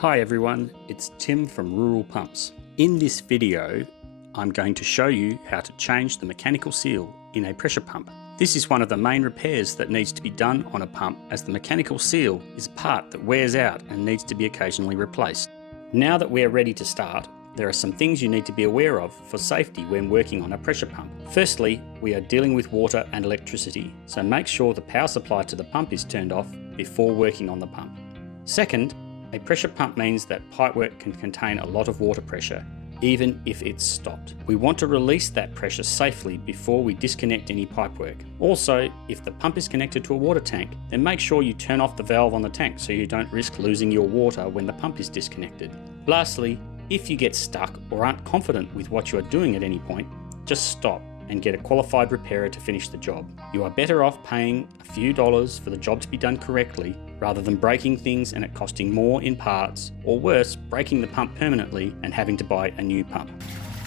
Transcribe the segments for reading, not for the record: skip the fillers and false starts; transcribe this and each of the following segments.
Hi everyone, it's Tim from Rural Pumps. In this video, I'm going to show you how to change the mechanical seal in a pressure pump. This is one of the main repairs that needs to be done on a pump, as the mechanical seal is a part that wears out and needs to be occasionally replaced. Now that we're ready to start, there are some things you need to be aware of for safety when working on a pressure pump. Firstly, we are dealing with water and electricity, so make sure the power supply to the pump is turned off before working on the pump. Second, a pressure pump means that pipework can contain a lot of water pressure, even if it's stopped. We want to release that pressure safely before we disconnect any pipework. Also, if the pump is connected to a water tank, then make sure you turn off the valve on the tank so you don't risk losing your water when the pump is disconnected. Lastly, if you get stuck or aren't confident with what you are doing at any point, just stop and get a qualified repairer to finish the job. You are better off paying a few dollars for the job to be done correctly rather than breaking things and it costing more in parts, or worse, breaking the pump permanently and having to buy a new pump.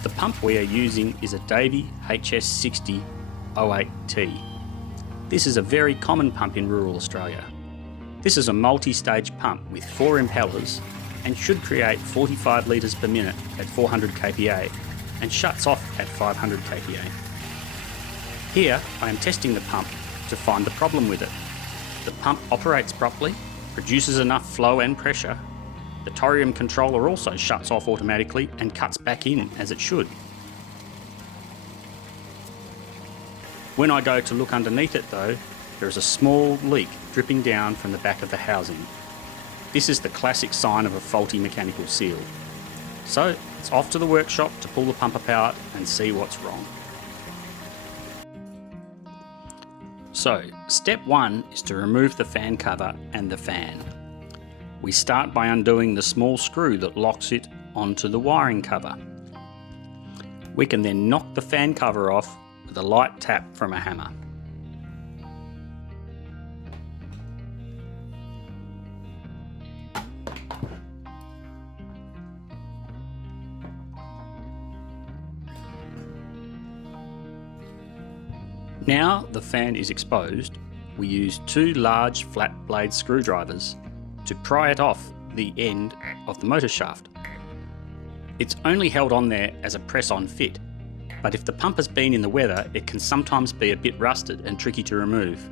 The pump we are using is a Davey HS60-08T. This is a very common pump in rural Australia. This is a multi-stage pump with 4 impellers and should create 45 litres per minute at 400 kPa and shuts off at 500 kPa. Here I am testing the pump to find the problem with it. The pump operates properly, produces enough flow and pressure. The thorium controller also shuts off automatically and cuts back in as it should. When I go to look underneath it though, there is a small leak dripping down from the back of the housing. This is the classic sign of a faulty mechanical seal. So it's off to the workshop to pull the pump apart and see what's wrong. So, step 1 is to remove the fan cover and the fan. We start by undoing the small screw that locks it onto the wiring cover. We can then knock the fan cover off with a light tap from a hammer. Now the fan is exposed, we use 2 large flat blade screwdrivers to pry it off the end of the motor shaft. It's only held on there as a press-on fit, but if the pump has been in the weather, it can sometimes be a bit rusted and tricky to remove.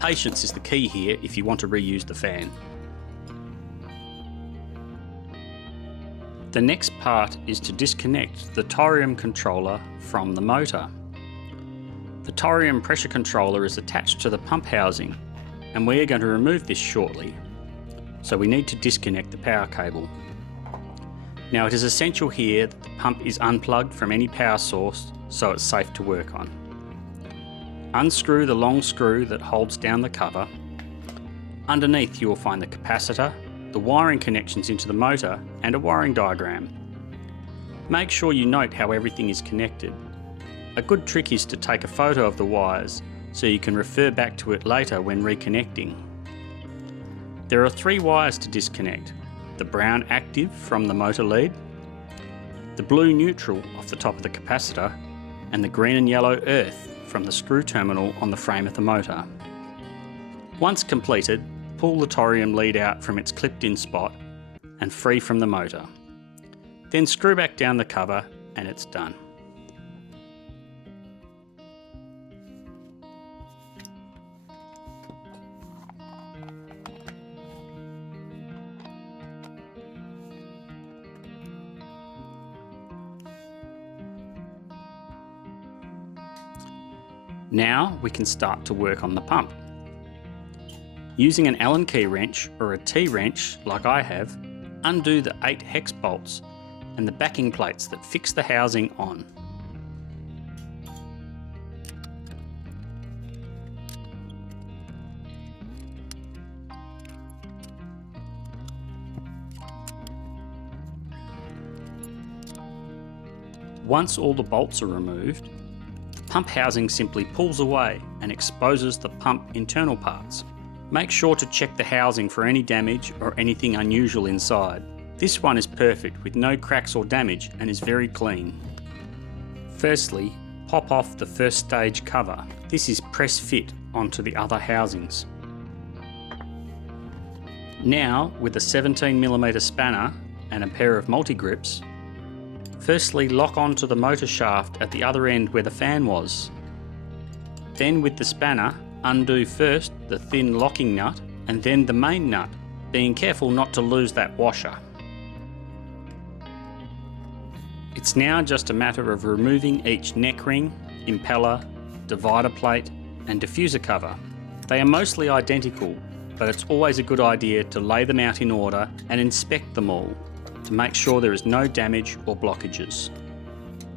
Patience is the key here if you want to reuse the fan. The next part is to disconnect the thorium controller from the motor. The thorium pressure controller is attached to the pump housing, and we are going to remove this shortly, so we need to disconnect the power cable. Now it is essential here that the pump is unplugged from any power source so it's safe to work on. Unscrew the long screw that holds down the cover. Underneath you will find the capacitor, the wiring connections into the motor, and a wiring diagram. Make sure you note how everything is connected. A good trick is to take a photo of the wires so you can refer back to it later when reconnecting. There are 3 wires to disconnect: the brown active from the motor lead, the blue neutral off the top of the capacitor, and the green and yellow earth from the screw terminal on the frame of the motor. Once completed, pull the thorium lead out from its clipped-in spot and free from the motor. Then screw back down the cover and it's done. Now we can start to work on the pump. Using an Allen key wrench or a T-wrench like I have, undo the 8 hex bolts and the backing plates that fix the housing on. Once all the bolts are removed, the pump housing simply pulls away and exposes the pump internal parts. Make sure to check the housing for any damage or anything unusual inside. This one is perfect with no cracks or damage and is very clean. Firstly, pop off the first stage cover. This is press fit onto the other housings. Now, with a 17mm spanner and a pair of multi-grips, firstly lock onto the motor shaft at the other end where the fan was. Then with the spanner, undo first the thin locking nut and then the main nut, being careful not to lose that washer. It's now just a matter of removing each neck ring, impeller, divider plate and diffuser cover. They are mostly identical, but it's always a good idea to lay them out in order and inspect them all to make sure there is no damage or blockages.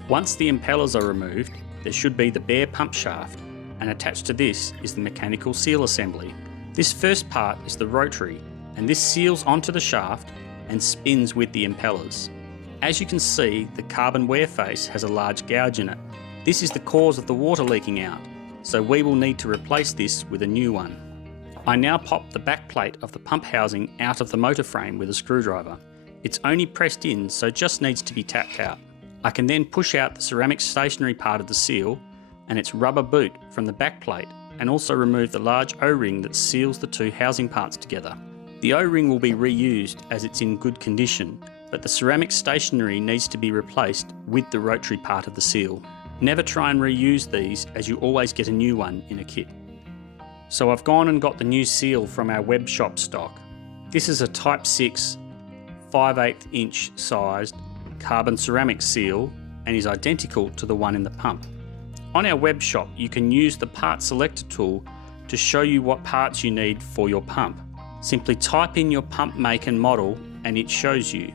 Once the impellers are removed, there should be the bare pump shaft, and attached to this is the mechanical seal assembly. This first part is the rotary, and this seals onto the shaft and spins with the impellers. As you can see, the carbon wear face has a large gouge in it. This is the cause of the water leaking out, so we will need to replace this with a new one. I now pop the back plate of the pump housing out of the motor frame with a screwdriver. It's only pressed in, so just needs to be tapped out. I can then push out the ceramic stationary part of the seal and its rubber boot from the back plate, and also remove the large O-ring that seals the two housing parts together. The O-ring will be reused as it's in good condition, but the ceramic stationary needs to be replaced with the rotary part of the seal. Never try and reuse these, as you always get a new one in a kit. So I've gone and got the new seal from our web shop stock. This is a Type 6 5/8 inch sized carbon ceramic seal and is identical to the one in the pump. On our web shop, you can use the part selector tool to show you what parts you need for your pump. Simply type in your pump make and model and it shows you.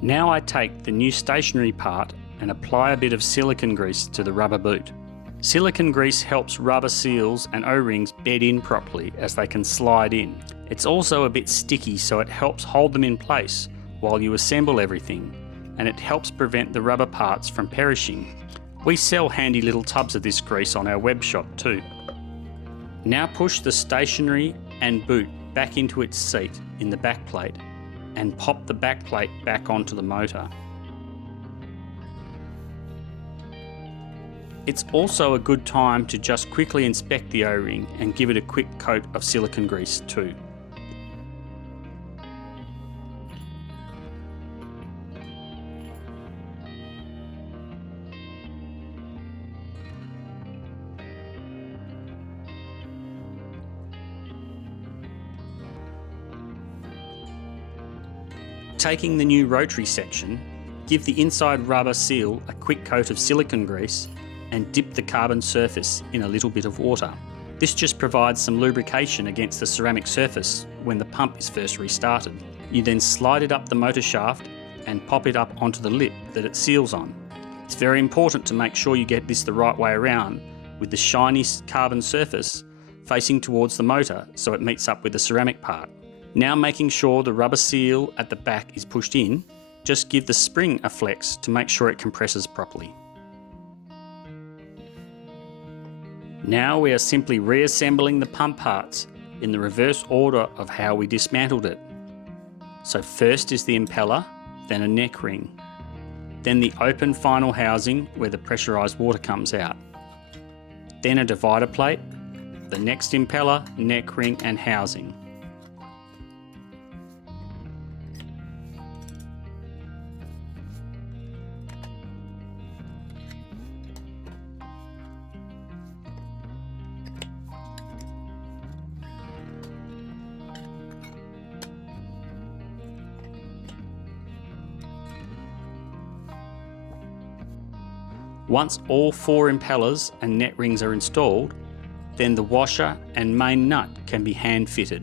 Now I take the new stationary part and apply a bit of silicone grease to the rubber boot. Silicone grease helps rubber seals and O-rings bed in properly as they can slide in. It's also a bit sticky, so it helps hold them in place while you assemble everything, and it helps prevent the rubber parts from perishing. We sell handy little tubs of this grease on our web shop too. Now push the stationary and boot back into its seat in the back plate and pop the back plate back onto the motor. It's also a good time to just quickly inspect the O-ring and give it a quick coat of silicone grease too. Taking the new rotary section, give the inside rubber seal a quick coat of silicone grease and dip the carbon surface in a little bit of water. This just provides some lubrication against the ceramic surface when the pump is first restarted. You then slide it up the motor shaft and pop it up onto the lip that it seals on. It's very important to make sure you get this the right way around, with the shiny carbon surface facing towards the motor so it meets up with the ceramic part. Now, making sure the rubber seal at the back is pushed in, just give the spring a flex to make sure it compresses properly. Now we are simply reassembling the pump parts in the reverse order of how we dismantled it. So first is the impeller, then a neck ring, then the open final housing where the pressurised water comes out, then a divider plate, the next impeller, neck ring and housing. Once all 4 impellers and net rings are installed, then the washer and main nut can be hand fitted.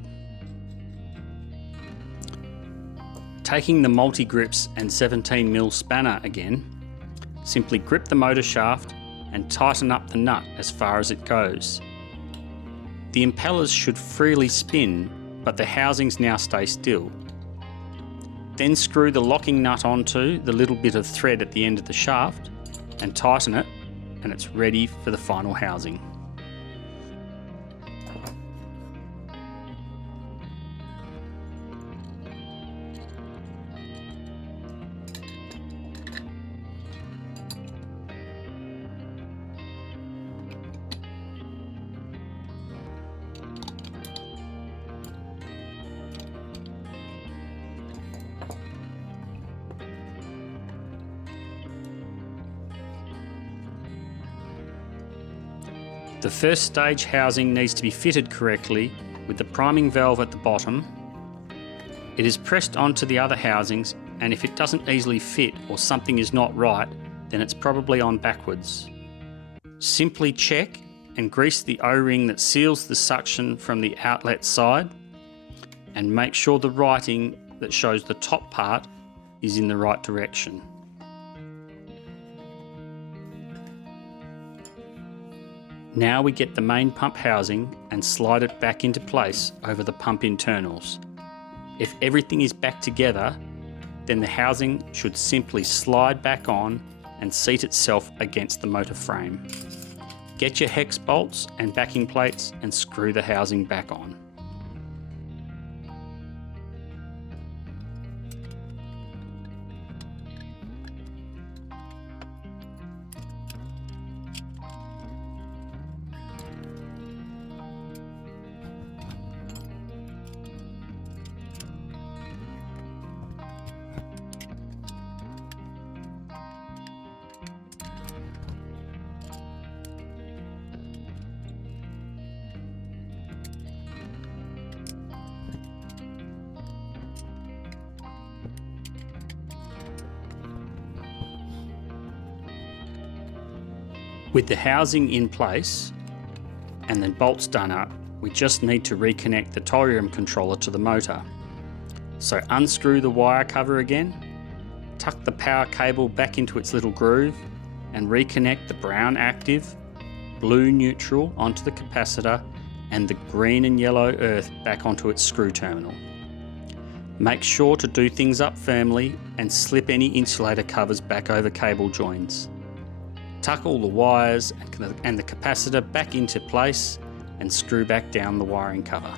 Taking the multi-grips and 17mm spanner again, simply grip the motor shaft and tighten up the nut as far as it goes. The impellers should freely spin, but the housings now stay still. Then screw the locking nut onto the little bit of thread at the end of the shaft and tighten it, and it's ready for the final housing. The first stage housing needs to be fitted correctly with the priming valve at the bottom. It is pressed onto the other housings, and if it doesn't easily fit or something is not right, then it's probably on backwards. Simply check and grease the O-ring that seals the suction from the outlet side, and make sure the writing that shows the top part is in the right direction. Now we get the main pump housing and slide it back into place over the pump internals. If everything is back together, then the housing should simply slide back on and seat itself against the motor frame. Get your hex bolts and backing plates and screw the housing back on. With the housing in place and the bolts done up, we just need to reconnect the toluene controller to the motor. So unscrew the wire cover again, tuck the power cable back into its little groove, and reconnect the brown active, blue neutral onto the capacitor, and the green and yellow earth back onto its screw terminal. Make sure to do things up firmly and slip any insulator covers back over cable joins. Tuck all the wires and the capacitor back into place and screw back down the wiring cover.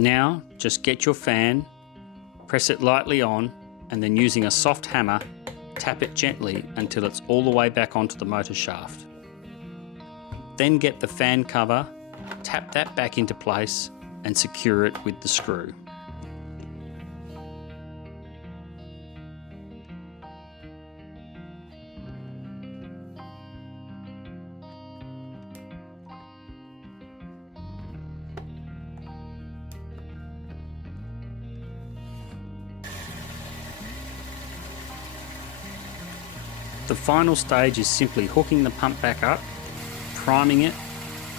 Now just get your fan, press it lightly on, and then using a soft hammer, tap it gently until it's all the way back onto the motor shaft. Then get the fan cover, tap that back into place and secure it with the screw. The final stage is simply hooking the pump back up, priming it,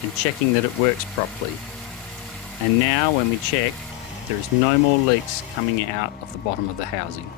and checking that it works properly. And now when we check, there is no more leaks coming out of the bottom of the housing.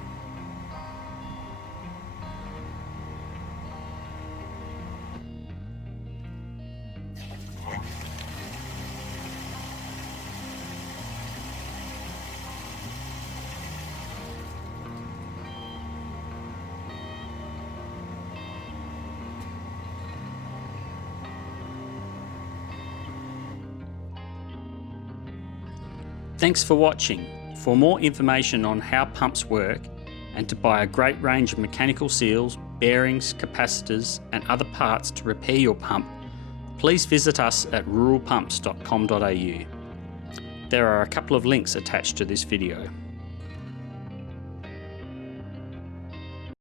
Thanks for watching. For more information on how pumps work and to buy a great range of mechanical seals, bearings, capacitors and other parts to repair your pump, please visit us at ruralpumps.com.au. There are a couple of links attached to this video.